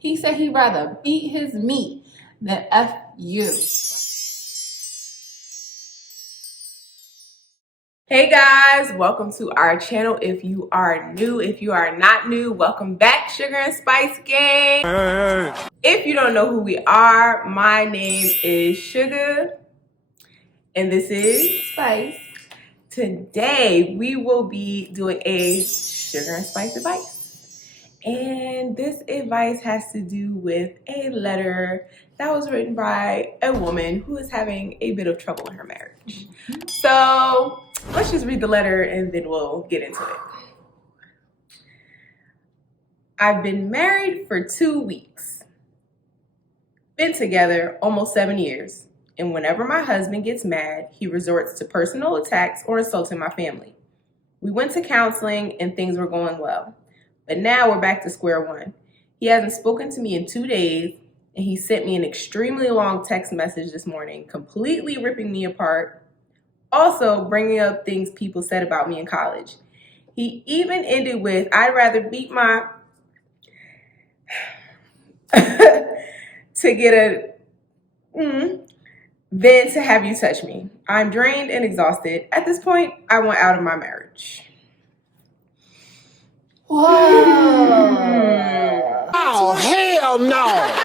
He said he'd rather beat his meat than F you. Hey guys, welcome to our channel. If you are new, if you are not new, welcome back, Sugar and Spice gang. If you don't know who we are, my name is Suga and this is Spice. Today we will be doing a Sugar and Spice advice. And this advice has to do with a letter that was written by a woman who is having a bit of trouble in her marriage. So let's just read the letter and then we'll get into it. I've been married for 2 weeks. Been together almost 7 years. And whenever my husband gets mad, he resorts to personal attacks or insulting my family. We went to counseling and things were going well. But now we're back to square one. He hasn't spoken to me in 2 days, and he sent me an extremely long text message this morning, completely ripping me apart. Also bringing up things people said about me in college. He even ended with, I'd rather beat my... to get a... than to have you touch me. I'm drained and exhausted. At this point, I want out of my marriage. Whoa. Oh, hell no.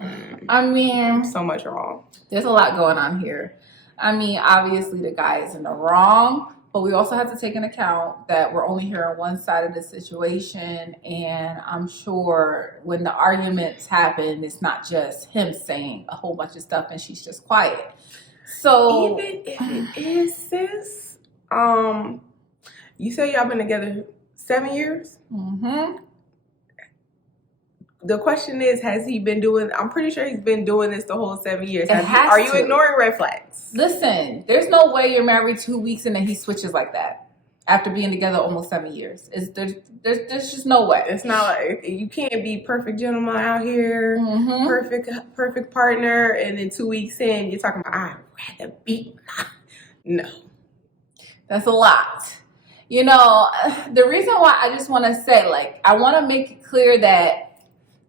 I mean, So much wrong. there's a lot going on here. I mean, obviously the guy is in the wrong, but we also have to take into account that we're only hearing one side of the situation. And I'm sure when the arguments happen, it's not just him saying a whole bunch of stuff and she's just quiet. So Even if it is, sis, you say y'all been together 7 years? The question is, has he been doing, I'm pretty sure he's been doing this the whole 7 years. Are you ignoring red flags? Listen, there's no way you're married 2 weeks and then he switches like that after being together almost 7 years. There's just no way. It's not like, you can't be perfect gentleman out here, Mm-hmm. perfect partner, and then 2 weeks in, you're talking about, I'd rather beat my... No. That's a lot. You know, the reason why I just want to say, like, I want to make it clear that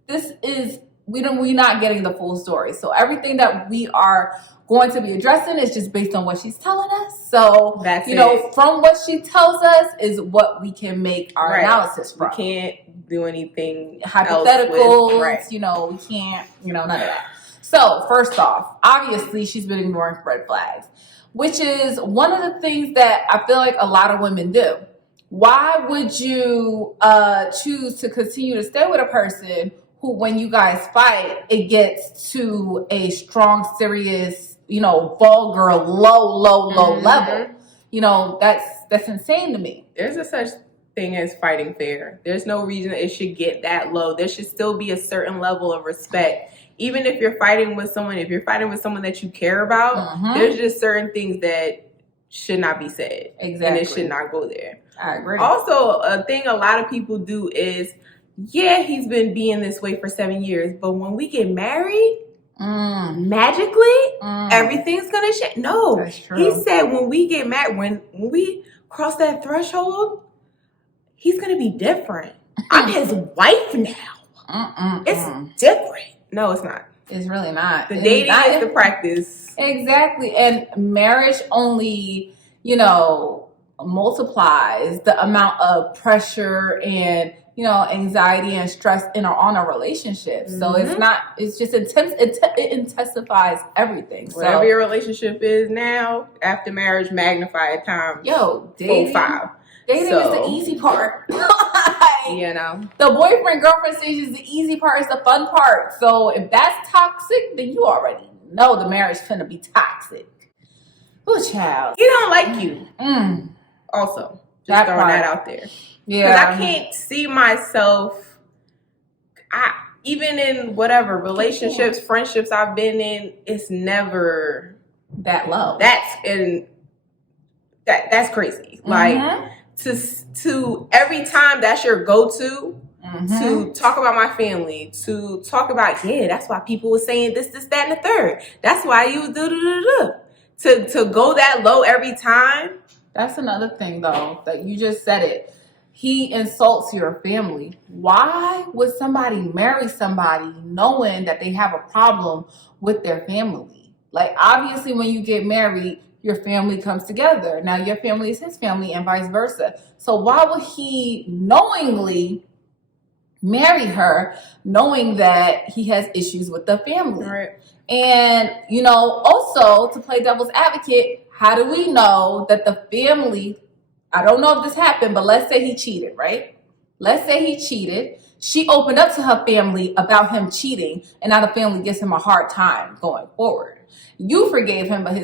this is, we're not getting the full story. So everything that we are going to be addressing is just based on what she's telling us. So, That's you know, it. from what she tells us is what we can make our Right. analysis from. We can't do anything Hypotheticals, right. you know, we can't, you know, none of that. So first off, obviously she's been ignoring red flags, which is one of the things that I feel like a lot of women do. Why would you choose to continue to stay with a person who, when you guys fight, it gets to a strong, serious, you know, vulgar, low level? You know, that's insane to me. There's a such thing as fighting fair. There's no reason it should get that low. There should still be a certain level of respect. Even if you're fighting with someone, that you care about, there's just certain things that should not be said. Exactly. And it should not go there. I agree. Also, a thing a lot of people do is, yeah, he's been being this way for 7 years, but when we get married, magically, everything's gonna change. No, That's true. He said when we get married, when we cross that threshold, he's gonna be different. I'm his wife now. It's different. No, it's not. It's really not. The dating is the practice. Exactly. And marriage only, you know, multiplies the amount of pressure and, you know, anxiety and stress on a relationship. So it's not, it's just intense. It intensifies everything. Whatever so, your relationship is now, after marriage, magnify it times dating, 5. Dating is the easy part. Like, you know, the boyfriend girlfriend stage is the easy part. It's the fun part. So if that's toxic, then you already know the marriage finna be toxic. Oh, child. he don't like you. Also, just throwing that out there. Yeah, because I can't see myself. Even in whatever relationships, friendships I've been in, it's never that low. That's crazy. Like to every time that's your go-to to talk about my family, to talk about, that's why people were saying this, that, and the third. That's why you to go that low every time. That's another thing though, that you just said it. he insults your family. Why would somebody marry somebody knowing that they have a problem with their family? Like, obviously, when you get married, your family comes together. Now, your family is his family and vice versa. So why would he knowingly marry her knowing that he has issues with the family? Right. And, also to play devil's advocate, how do we know that the family, I don't know if this happened, but let's say he cheated, right? Let's say he cheated. She opened up to her family about him cheating, and now the family gives him a hard time going forward. You forgave him, but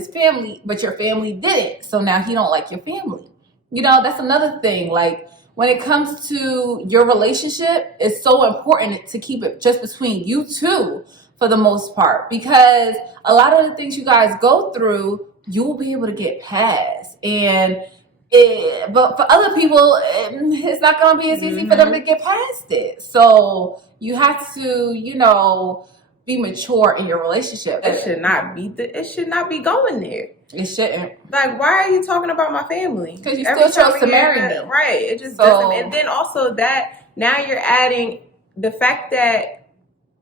your family didn't. So now he don't like your family. That's another thing. Like, when it comes to your relationship, it's so important to keep it just between you two for the most part, because a lot of the things you guys go through, you will be able to get past. But for other people, it's not going to be as easy for them to get past it. So you have to, be mature in your relationship. It should not be going there. It shouldn't. Like, why are you talking about my family? Because you still chose to marry me. Right. It just doesn't. And then also that now you're adding the fact that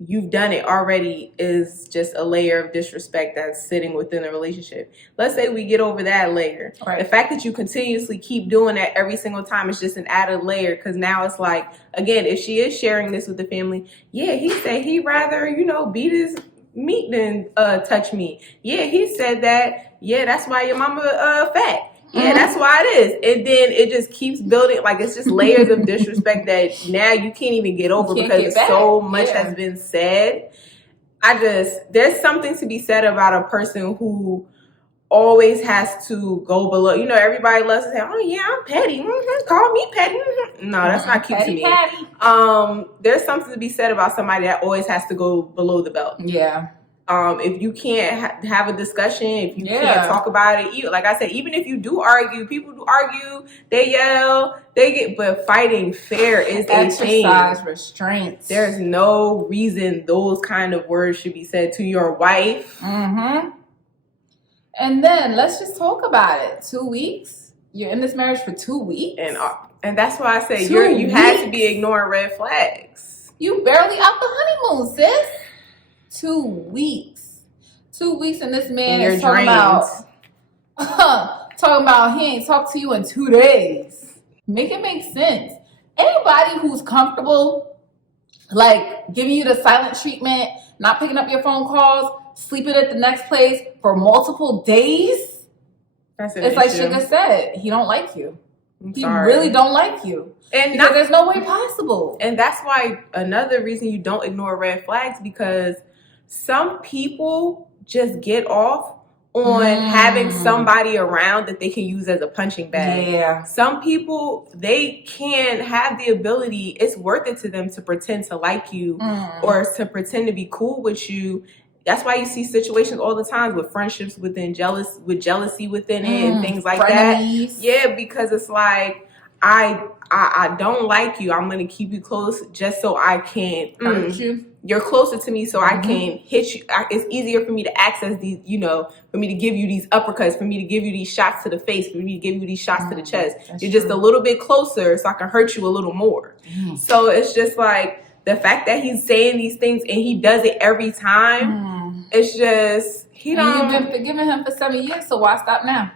you've done it already is just a layer of disrespect that's sitting within the relationship. Let's say we get over that layer. Right. The fact that you continuously keep doing that every single time is just an added layer, because now it's like, again, if she is sharing this with the family, yeah, he said he'd rather, beat his meat than touch me. Yeah, he said that. Yeah, that's why your mama fat. Yeah, that's why it is. And then it just keeps building. Like, it's just layers of disrespect that now you can't even get over because so much has been said. There's something to be said about a person who always has to go below. Everybody loves to say, oh, yeah, I'm petty. Call me petty. No, that's not cute to me. There's something to be said about somebody that always has to go below the belt. Yeah. If you can't have a discussion, if you can't talk about it, like I said, even if you do argue, people do argue, they yell, but fighting fair is a thing. Exercise restraints. There's no reason those kind of words should be said to your wife. Mm-hmm. And then let's just talk about it. 2 weeks? You're in this marriage for 2 weeks? And that's why I say you had to be ignoring red flags. You barely out the honeymoon, sis. 2 weeks. 2 weeks, and this man is talking about he ain't talked to you in 2 days. Make it make sense. Anybody who's comfortable, like, giving you the silent treatment, not picking up your phone calls, sleeping at the next place for multiple days, it's like Suga said, he don't like you. He really don't like you. And there's no way possible. And that's why another reason you don't ignore red flags, because some people just get off on having somebody around that they can use as a punching bag. Yeah. Some people, they can have the ability, it's worth it to them to pretend to like you or to pretend to be cool with you. That's why you see situations all the time with friendships with jealousy within it and things like Frenemies. that. Yeah, because it's like, I don't like you. I'm going to keep you close just so I can hurt you. You're closer to me so I can hit you. It's easier for me to access these, for me to give you these uppercuts, for me to give you these shots to the face, for me to give you these shots to the chest. You're just a little bit closer so I can hurt you a little more. So it's just like the fact that he's saying these things and he does it every time, it's just, you've been forgiving him for 7 years, so why stop now?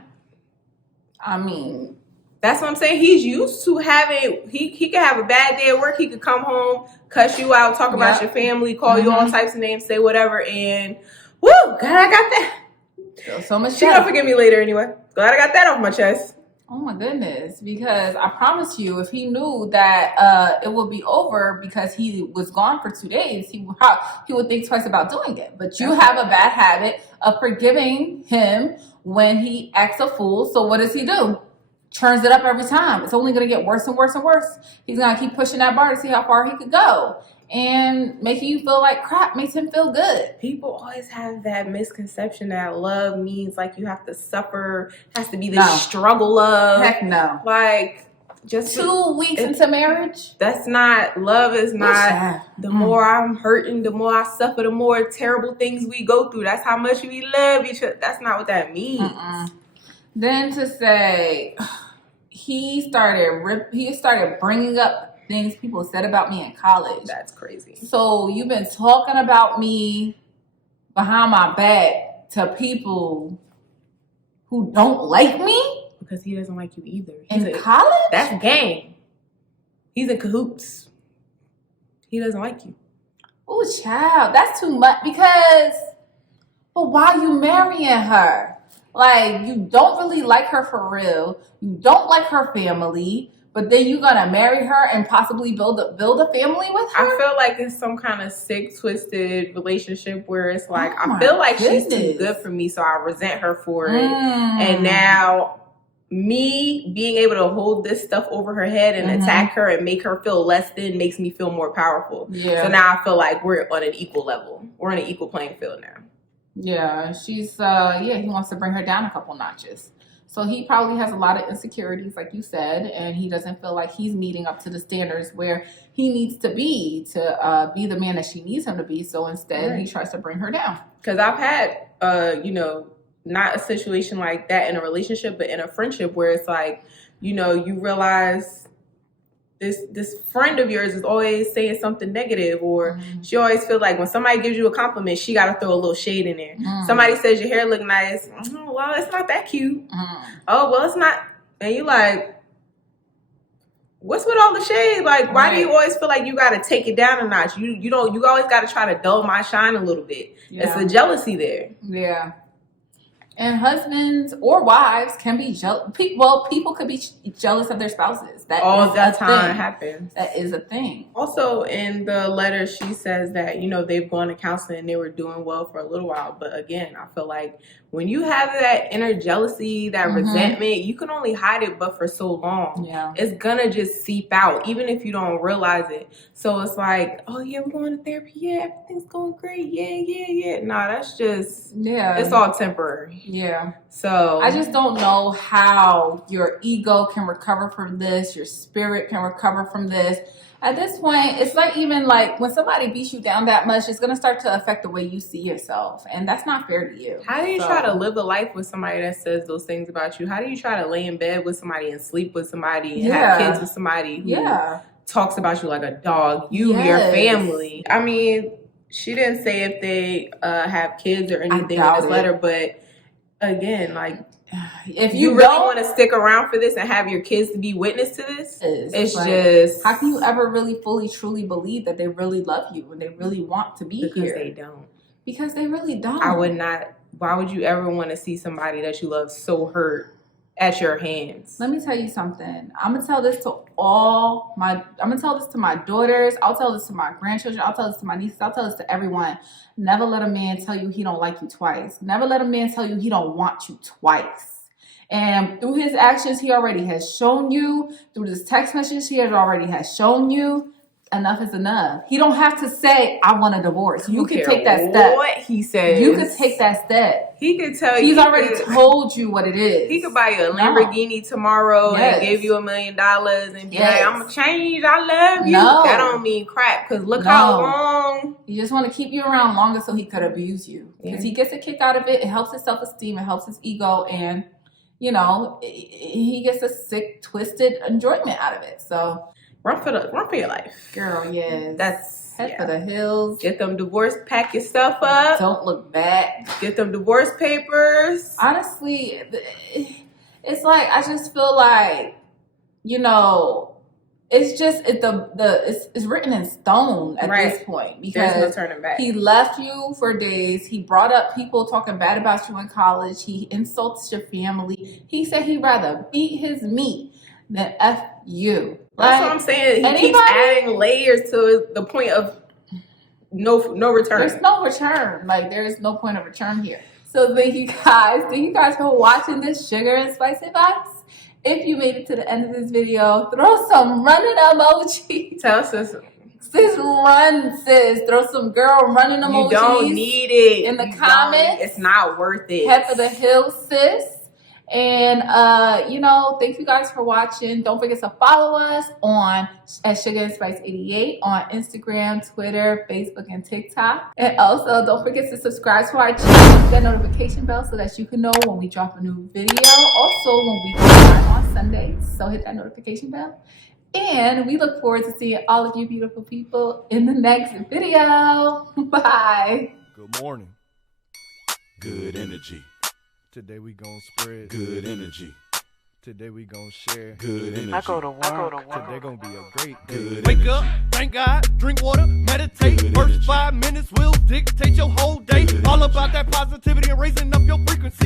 I mean, that's what I'm saying. He's used to having, he could have a bad day at work. He could come home, cuss you out, talk about your family, call you all types of names, say whatever. And woo, glad I got that. Feel so much She gonna forgive me later anyway. Glad I got that off my chest. Oh my goodness. Because I promise you, if he knew that it would be over because he was gone for 2 days, he would think twice about doing it. But you have a bad habit of forgiving him when he acts a fool. So what does he do? Turns it up every time. It's only going to get worse and worse and worse. He's going to keep pushing that bar to see how far he could go. And making you feel like crap makes him feel good. People always have that misconception that love means like you have to suffer, has to be this struggle of. Heck no. Like, just 2 weeks into marriage? That's not, love is not, the more I'm hurting, the more I suffer, the more terrible things we go through. That's how much we love each other. That's not what that means. Then to say, he started bringing up things people said about me in college. That's crazy. So you've been talking about me behind my back to people who don't like me? Because he doesn't like you either. In college? That's gang. He's in cahoots. He doesn't like you. Oh, child, that's too much. But why you marrying her? Like, you don't really like her for real. You don't like her family. But then you're gonna marry her and possibly build a family with her? I feel like it's some kind of sick, twisted relationship where it's like, Oh I feel like goodness. she's too good for me, so I resent her for it. And now me being able to hold this stuff over her head and attack her and make her feel less than makes me feel more powerful. Yeah. So now I feel like we're on an equal level. We're on an equal playing field now. Yeah, she's he wants to bring her down a couple notches. So he probably has a lot of insecurities, like you said, and he doesn't feel like he's meeting up to the standards where he needs to be the man that she needs him to be. So instead, he tries to bring her down. Because I've had, not a situation like that in a relationship, but in a friendship where it's like, you realize this friend of yours is always saying something negative, or she always feels like when somebody gives you a compliment, she got to throw a little shade in there. Somebody says your hair look nice. Well, it's not that cute. Oh, well, it's not. And you like, what's with all the shade? Like, why do you always feel like you got to take it down a notch? You always got to try to dull my shine a little bit. Yeah. It's a jealousy there. Yeah. And husbands or wives can be jealous. People could be jealous of their spouses. That all is the a time thing. happens. That is a thing. Also, in the letter, she says that, they've gone to counseling and they were doing well for a little while. But again, I feel like when you have that inner jealousy, that resentment, you can only hide it but for so long. Yeah. It's gonna just seep out, even if you don't realize it. So it's like, oh yeah, we're going to therapy. Yeah, everything's going great. Yeah. Nah, that's just, it's all temporary. Yeah. So I just don't know how your ego can recover from this, your spirit can recover from this. At this point, it's not even like when somebody beats you down that much, it's going to start to affect the way you see yourself. And that's not fair to you. How do you try to live a life with somebody that says those things about you? How do you try to lay in bed with somebody and sleep with somebody and have kids with somebody who talks about you like a dog, your family? I mean, she didn't say if they have kids or anything in this letter, but again, like, if you really want to stick around for this and have your kids to be witness to this, it's like, just, how can you ever really fully truly believe that they really love you and they really want to be here? Because they don't. Because they really don't. I would not. Why would you ever want to see somebody that you love so hurt at your hands? Let me tell you something. I'm gonna tell this to my daughters. I'll tell this to my grandchildren. I'll tell this to my nieces. I'll tell this to everyone. Never let a man tell you he don't like you twice. Never let a man tell you he don't want you twice. And through his actions, he already has shown you. Through this text message, he already has shown you. Enough is enough. He don't have to say, I want a divorce. You can take that step. What he says. You can take that step. He could tell you. He's already told you what it is. He could buy you a Lamborghini tomorrow and give you $1 million and be like, I'm going to change. I love you. No. That don't mean crap, because look how long. He just want to keep you around longer so he could abuse you. Because he gets a kick out of it. It helps his self-esteem. It helps his ego. And, he gets a sick, twisted enjoyment out of it. So run for your life, girl. Yes, that's head for the hills. Get them divorce, pack your stuff up. Don't look back. Get them divorce papers. Honestly, it's like I just feel like it's just it's written in stone at this point, because there's no turning back. He left you for days. He brought up people talking bad about you in college. He insults your family. He said he'd rather beat his meat than F you. That's what I'm saying. He keeps adding layers to the point of no return. There's no return. Like, there is no point of return here. So thank you guys for watching this Sugar and Spice Advice. If you made it to the end of this video, throw some running emojis. Tell sis. Sis, run, sis. Throw some girl running emojis. You don't need it. In the comments. It's not worth it. Head for the hills, sis. And thank you guys for watching. Don't forget to follow us at Sugas Advice 88 on Instagram, Twitter, Facebook, and TikTok. And also don't forget to subscribe to our channel, hit that notification bell so that you can know when we drop a new video. Also when we go live on Sundays. So hit that notification bell. And we look forward to seeing all of you beautiful people in the next video. Bye. Good morning. Good energy. Today we gonna spread Good energy. Today we gonna share Good energy. I go to work. Today gonna be a great day. Good Wake energy. up, thank God, drink water, meditate. Good First energy. 5 minutes will dictate your whole day. All about that positivity and raising up your frequency.